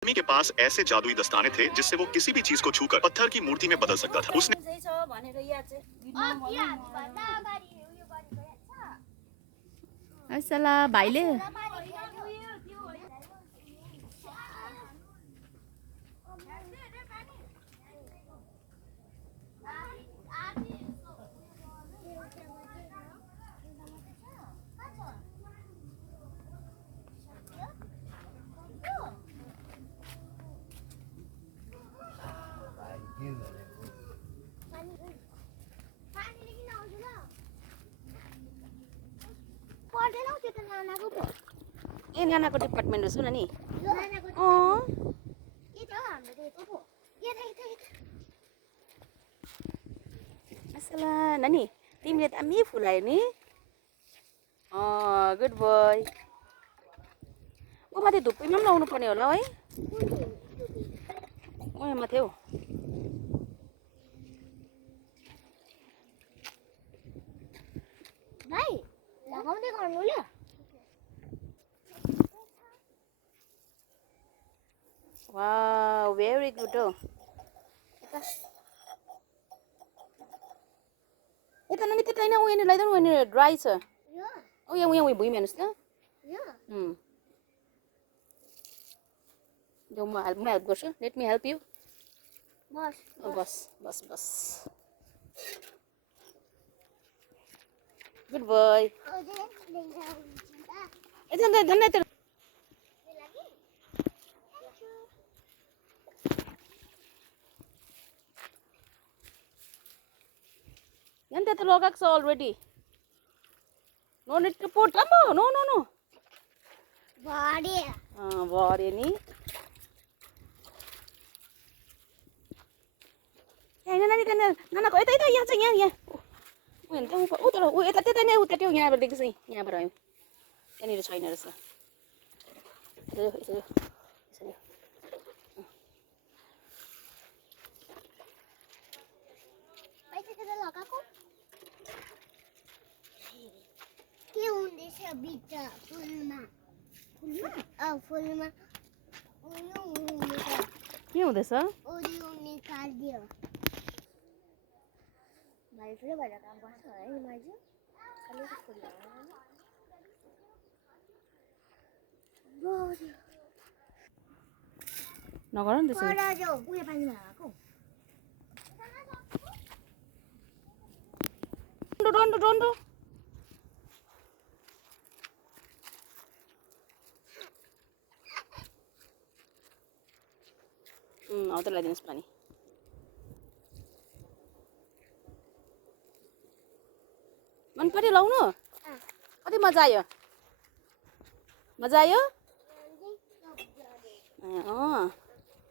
आदमी के पास ऐसे जादुई दस्ताने थे जिससे वो किसी भी चीज को छूकर पत्थर की मूर्ति में बदल सकता था। उसने साला भाइले ए नानाको डिपार्टमेन्ट रहेछ नि साला नानी तिमीले दामी फुलायो नि गुड बोय ऊ माथि धुप्पीमा पनि लाउनु पर्ने होला है माथि हौ भाइ लगाउँदै गर्नु ल वाउ भेरी गुड हो यता नानी त्यता होइन उयो लगाइदेऊ उयो ड्राई छ उयो उयो उयो भुइँमा हेर्नुहोस् त जाऊ म हेल्प गर्छु लेट मी हेल्प यु बस बस बस गुड बोय धन्यवाद Yan te logaks already. No need to put. No. Buddy Body ni. Nana ko ito yan sa yan. Uy, ito pa. Uy, ito yan ba digsi? Yan ba rayo? Yan ito China rasa. Ito. पैसा kada लगाको के हुँदैछ बिच फुलमा फुलमा उयो हुँदैछ के हुँदैछ उयो निकाल्दियो भाइ फेरि भएर काम गर्छ है माइजु खाली फुल नगर नि त्यसो करा जाऊ उयो पानीमा लगाएको Rondo. Aku telah jenis pani. मन पनि लाउनु कति मजा आयो